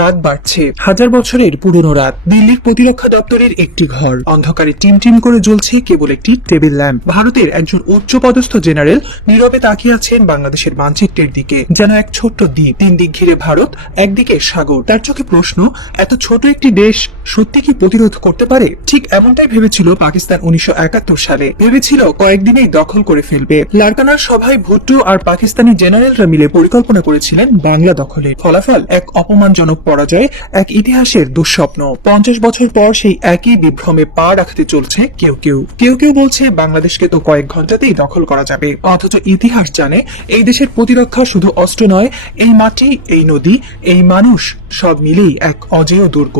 রাত বাড়ছে, হাজার বছরের পুরনো রাত। দিল্লির প্রতিরক্ষা দপ্তরের একটি ঘর, অন্ধকারে টিমটিম করে জ্বলছে কেবল একটি টেবিল ল্যাম্প। ভারতের একজন উচ্চপদস্থ জেনারেল নীরবে তাকিয়ে আছেন বাংলাদেশের মানচিত্রের দিকে, যেন এক ছোট্ট দ্বীপ। তিন দিক ঘিরে ভারত, একদিকে সাগর। তার চোখে প্রশ্ন, এত ছোট একটি দেশ সত্যি কি প্রতিরোধ করতে পারে? ঠিক এমনটাই ভেবেছিল পাকিস্তান 1971 সালে। ভেবেছিল কয়েকদিনেই দখল করে ফেলবে। লারকানার সভায় ভুট্টো আর পাকিস্তানি জেনারেলরা মিলে পরিকল্পনা করেছিলেন বাংলা দখলে। ফলাফল এক অপমানজনক পরাজয়, এক ইতিহাসের দুঃস্বপ্ন। 50 বছর পর সেই একই বিভ্রমে পা রাখতে চলছে কেউ কেউ বলছে বাংলাদেশকে তো কয়েক ঘন্টাতেই দখল করা যাবে, অথচ ইতিহাস জানে এই দেশের প্রতিরক্ষা শুধু অস্ত্র নয়, এই মাটি, এই নদী, এই মানুষ সব মিলেই এক অজেয় দুর্গ।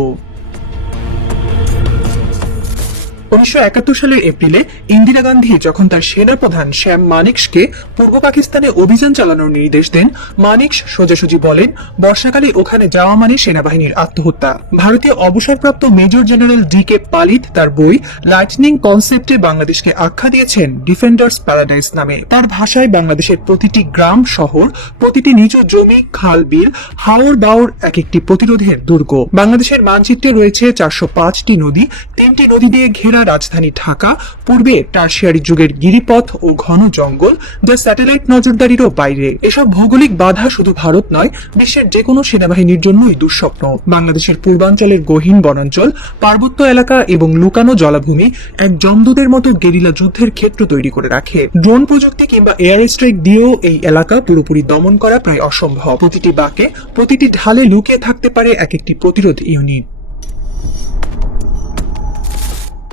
1971 সালের এপ্রিলে ইন্দিরা গান্ধী যখন তার সেনাপ্রধান শ্যাম মানেকশকে পূর্ব পাকিস্তানে অভিযান চালানোর নির্দেশ দেন, মানেকশ সোজাসুজি বলেন, বর্ষাকালে ওখানে যাওয়া মানে সেনাবাহিনীর আত্মহত্যা। ভারতীয় অবসরপ্রাপ্ত মেজর জেনারেল ডি.কে. পালিত তার বই লাইটনিং কনসেপ্টে বাংলাদেশকে আখ্যা দিয়েছেন ডিফেন্ডার্স প্যারাডাইস নামে। তার ভাষায় বাংলাদেশের প্রতিটি গ্রাম শহর, প্রতিটি নিচু জমি, খাল বিল, হাওর বাওর এক একটি প্রতিরোধের দুর্গ। বাংলাদেশের মানচিত্রে রয়েছে 405টি নদী, 3টি নদী দিয়ে ঘেরা রাজধানী ঢাকা, পূর্বে টারশিয়ারি যুগের গিরিপথ ও ঘন জঙ্গল, যা স্যাটেলাইট নজরদারিরও বাইরে। এসব ভৌগোলিক বাধা শুধু ভারত নয়, বিশ্বের যে কোনো সেনাবাহিনীর জন্যই দুঃস্বপ্ন। বাংলাদেশের পূর্বাঞ্চলের গহীন বনাঞ্চল, পার্বত্য এলাকা এবং লুকানো জলাভূমি এক জমদূতের মতো গেরিলা যুদ্ধের ক্ষেত্র তৈরি করে রাখে। ড্রোন প্রযুক্তি কিংবা এয়ার স্ট্রাইক দিয়েও এই এলাকা পুরোপুরি দমন করা প্রায় অসম্ভব। প্রতিটি বাঁকে, প্রতিটি ঢালে লুকিয়ে থাকতে পারে এক একটি প্রতিরোধ ইউনিট।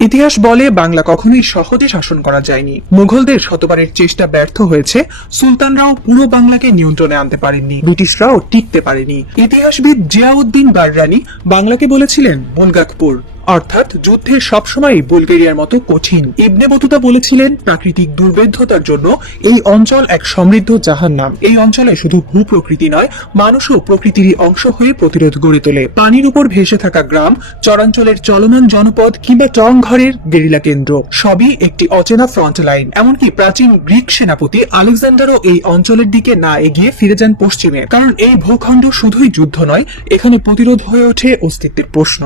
ইতিহাস বলে বাংলা কখনোই সহজে শাসন করা যায়নি। মুঘলদের শতবারের চেষ্টা ব্যর্থ হয়েছে, সুলতানরাও পুরো বাংলাকে নিয়ন্ত্রণে আনতে পারেননি, ব্রিটিশরাও টিকতে পারেনি। ইতিহাসবিদ জিয়াউদ্দিন বাররানি বাংলাকে বলেছিলেন বুলগাকপুর, অর্থাৎ যুদ্ধে সবসময় বুলগেরিয়ার মতো কঠিন। ইবনে বতুতা বলেছিলেন প্রাকৃতিক দুর্ভেদ্যতার জন্য এই অঞ্চল এক সমৃদ্ধ জাহান্নাম। এই অঞ্চলে শুধু ভূপ্রকৃতি নয়, মানুষও প্রকৃতিরই অংশ হয়ে প্রতিরোধ গড়ে তোলে। পানির উপর ভেসে থাকা গ্রাম, চরাঞ্চলের চলমান জনপদ কিংবা টং ঘরের গেরিলা কেন্দ্র, সবই একটি অচেনা ফ্রন্ট লাইন। এমনকি প্রাচীন গ্রিক সেনাপতি আলেকজান্ডারও এই অঞ্চলের দিকে না এগিয়ে ফিরে যান পশ্চিমে, কারণ এই ভূখণ্ড শুধুই যুদ্ধ নয়, এখানে প্রতিরোধ হয়ে ওঠে অস্তিত্বের প্রশ্ন।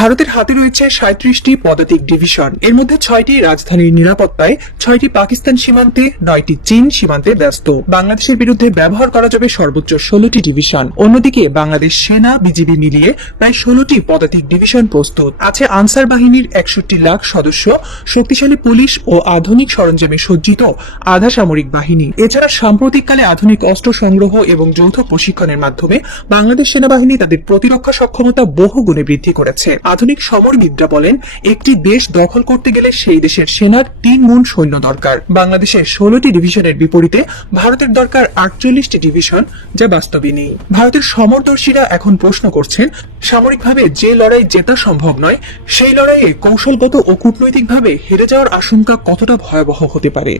ভারতের হাতে রয়েছে 37টি পদাতিক ডিভিশন। এর মধ্যে 6টি রাজধানীর নিরাপত্তায়, 6টি পাকিস্তান সীমান্তে, 9টি চীন সীমান্তে ব্যস্ত। বাংলাদেশের বিরুদ্ধে ব্যবহার করা যাবে সর্বোচ্চ 16টি ডিভিশন। অন্যদিকে বাংলাদেশ সেনা, বিজিবি মিলিয়ে প্রায় 16টি পদাতিক ডিভিশন প্রস্তুত আছে। আনসার বাহিনীর 61 লাখ সদস্য, শক্তিশালী পুলিশ ও আধুনিক সরঞ্জামে সজ্জিত আধা সামরিক বাহিনী। এছাড়া সাম্প্রতিককালে আধুনিক অস্ত্র সংগ্রহ এবং যৌথ প্রশিক্ষণের মাধ্যমে বাংলাদেশ সেনাবাহিনী তাদের প্রতিরক্ষা সক্ষমতা বহুগুণে বৃদ্ধি করেছে। আধুনিক সমরবিদরা বলেন, একটি দেশ দখল করতে গেলে সেই দেশের সেনার 3 গুণ সৈন্য দরকার। বাংলাদেশের 16টি ডিভিশনের বিপরীতে ভারতের দরকার 48টি ডিভিশন, যা বাস্তবে নেই। ভারতের সমরদর্শীরা এখন প্রশ্ন করছেন, সামরিকভাবে যে লড়াই জেতা সম্ভব নয়, সেই লড়াইয়ে কৌশলগত ও কূটনৈতিকভাবে হেরে যাওয়ার আশঙ্কা কতটা ভয়াবহ হতে পারে।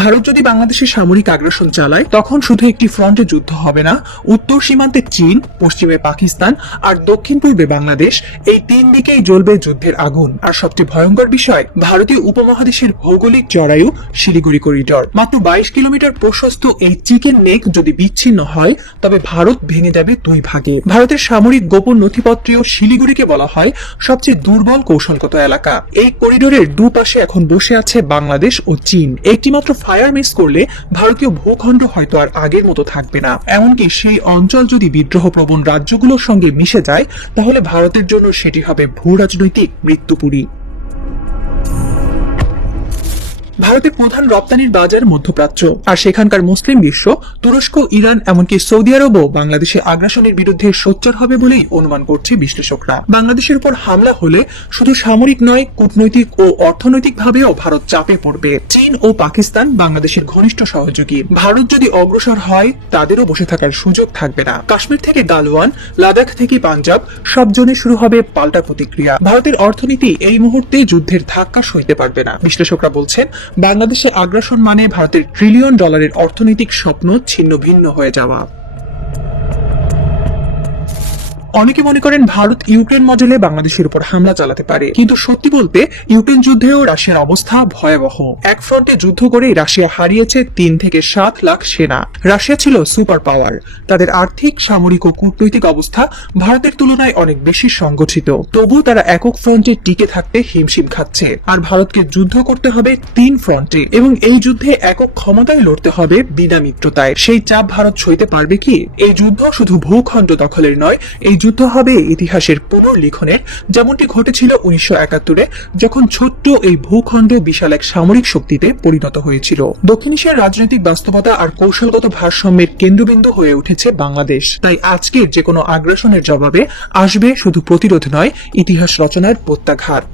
ভারত যদি বাংলাদেশে সামরিক আগ্রাসন চালায়, তখন শুধু একটি ফ্রন্টে যুদ্ধ হবে না। উত্তর সীমান্তে চীন, পশ্চিমে পাকিস্তান আর দক্ষিণ পূর্বে বাংলাদেশ, এই 3 দিকেই জ্বলবে যুদ্ধের আগুন। আর সবচেয়ে ভয়ঙ্কর বিষয়, ভারতীয় উপমহাদেশের ভৌগোলিক জরায়ু শিলিগুড়ি করিডর, মাত্র 22 কিলোমিটার প্রশস্ত এই চিকেন নেক যদি বিচ্ছিন্ন হয়, তবে ভারত ভেঙে যাবে 2 ভাগে। ভারতের সামরিক গোপন নথিপত্রেও শিলিগুড়িকে বলা হয় সবচেয়ে দুর্বল কৌশলগত এলাকা। এই করিডোরের দুপাশে এখন বসে আছে বাংলাদেশ ও চীন। একটিমাত্র ফায়ার মিস করলে ভারতীয় ভূখণ্ড হয়তো আর আগের মতো থাকবে না। এমনকি সেই অঞ্চল যদি বিদ্রোহ প্রবণ রাজ্যগুলোর সঙ্গে মিশে যায়, তাহলে ভারতের জন্য সেটি হবে ভূ রাজনৈতিক মৃত্যুপুরী। ভারতের প্রধান রপ্তানির বাজার মধ্যপ্রাচ্য, আর সেখানকার মুসলিম বিশ্ব, তুরস্ক, ইরান, এমনকি সৌদি আরবও বাংলাদেশে আগ্রাসনের বিরুদ্ধে সোচ্চার হবে বলেই অনুমান করছে বিশ্লেষকরা। বাংলাদেশের উপর হামলা হলে শুধু সামরিক নয়, কূটনৈতিক ও অর্থনৈতিকভাবেও ভারত চাপে পড়বে। চীন ও পাকিস্তান বাংলাদেশের ঘনিষ্ঠ সহযোগী। ভারত যদি অগ্রসর হয়, তাদেরও বসে থাকার সুযোগ থাকবে না। কাশ্মীর থেকে গালওয়ান, লাদাখ থেকে পাঞ্জাব, সব জোনে শুরু হবে পাল্টা প্রতিক্রিয়া। ভারতের অর্থনীতি এই মুহূর্তে যুদ্ধের ধাক্কা সইতে পারবে না। বিশ্লেষকরা বলছেন, বাংলাদেশে আগ্রাসন মানে ভারতের $1 ট্রিলিয়ন অর্থনৈতিক স্বপ্ন ছিন্ন ভিন্ন হয়ে যাওয়া। অনেকে মনে করেন ভারত ইউক্রেন মডেলে বাংলাদেশের উপর হামলা চালাতে পারে, কিন্তু সত্যি বলতে ইউক্রেন যুদ্ধেও রাশিয়ার অবস্থা ভয়াবহ। এক ফ্রন্টে যুদ্ধ করে রাশিয়া হারিয়েছে 3 থেকে 7 লাখ সেনা। রাশিয়া ছিল সুপার পাওয়ার, তাদের আর্থিক, সামরিক ও কূটনৈতিক অবস্থা ভারতের তুলনায় অনেক বেশি সংগঠিত। তবু তারা একক ফ্রন্টে টিকে থাকতে হিমশিম খাচ্ছে। আর ভারতকে যুদ্ধ করতে হবে 3 ফ্রন্টে, এবং এই যুদ্ধে একক ক্ষমতায় লড়তে হবে বিনা মিত্রতায়। সেই চাপ ভারত সইতে পারবে কি? এই যুদ্ধ শুধু ভূখণ্ড দখলের নয়, এই যুদ্ধ হবে ইতিহাসের পুনর্লিখনের, যেমনটি ঘটেছিল 1971-এ, যখন ছোট্ট এই ভূখণ্ড বিশাল এক সামরিক শক্তিতে পরিণত হয়েছিল। দক্ষিণ এশিয়ার রাজনৈতিক বাস্তবতা আর কৌশলগত ভারসাম্যের কেন্দ্রবিন্দু হয়ে উঠেছে বাংলাদেশ। তাই আজকের যে কোনো আগ্রাসনের জবাবে আসবে শুধু প্রতিরোধ নয়, ইতিহাস রচনার প্রত্যাঘাত।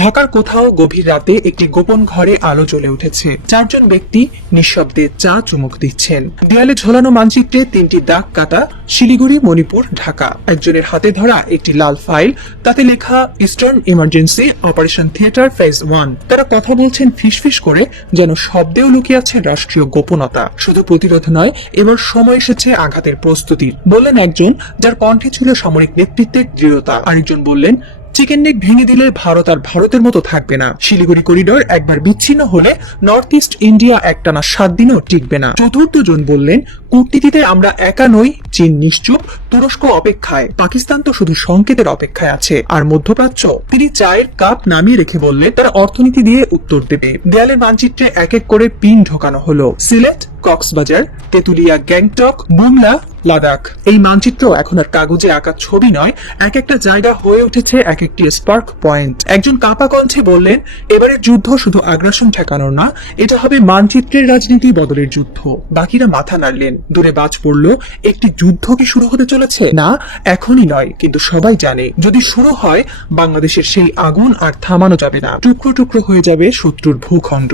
ঢাকার কোথাও গভীর রাতে একটি গোপন ঘরে আলো জ্বলে উঠেছে। 4 জন ব্যক্তি নিঃশব্দে চা চুমুক দিচ্ছেন। দেয়ালে ঝোলানো মানচিত্রে 3টি দাগ কাটা শিলিগুড়ি, মণিপুর, ঢাকা। একজনের হাতে ধরা একটি লাল ফাইল, তাতে লেখা eastern emergency operation theatre phase 1। তারা কথা বলছেন ফিসফিস করে, যেন শব্দেও লুকিয়ে আছে রাষ্ট্রীয় গোপনতা। শুধু প্রতিরোধ নয়, এবার সময় এসেছে আঘাতের প্রস্তুতির, বললেন একজন, যার কণ্ঠে ছিল সামরিক নেতৃত্বের দৃঢ়তা। আরেকজন বললেন, চিকেন নেক ভেঙে দিলে ভারত আর ভারতের মতো থাকবে না। শিলিগুড়ি করিডোর একবার বিচ্ছিন্ন হলে নর্থ ইস্ট ইন্ডিয়া একটানা 7 দিনও টিকবে না। চতুর্থ জন বললেন, কূটনীতিতে আমরা একা নই, চীন নিশ্চুপ, তুরস্ক অপেক্ষায়, পাকিস্তান তো শুধু সংকেতের অপেক্ষায় আছে, আর মধ্যপ্রাচ্য। তিনি চায়ের কাপ নামিয়ে রেখে বললেন, তারা অর্থনীতি দিয়ে উত্তর দেবে। দেয়ালের মানচিত্রে এক এক করে পিন ঢোকানো হলো। সিলেট, কক্সবাজার, তেতুলিয়া, গ্যাংটক, বুমলা, লাদাখ। এই মানচিত্র এখন আর কাগজে আঁকা ছবি নয়, এক একটা জায়গা হয়ে উঠেছে এক একটি স্পার্ক পয়েন্ট। একজন কাঁপা কণ্ঠে বললেন, এবারের যুদ্ধ শুধু আগ্রাসন ঠেকানোর না, এটা হবে মানচিত্রের রাজনীতি বদলের যুদ্ধ। বাকিরা মাথা নাড়লেন। দূরে বাজ পড়ল, একটি যুদ্ধ কি শুরু হতে চলেছে? না, এখনই নয়, কিন্তু সবাই জানে যদি শুরু হয়, বাংলাদেশের সেই আগুন আর থামানো যাবে না। টুকরো টুকরো হয়ে যাবে শত্রুর ভূখণ্ড।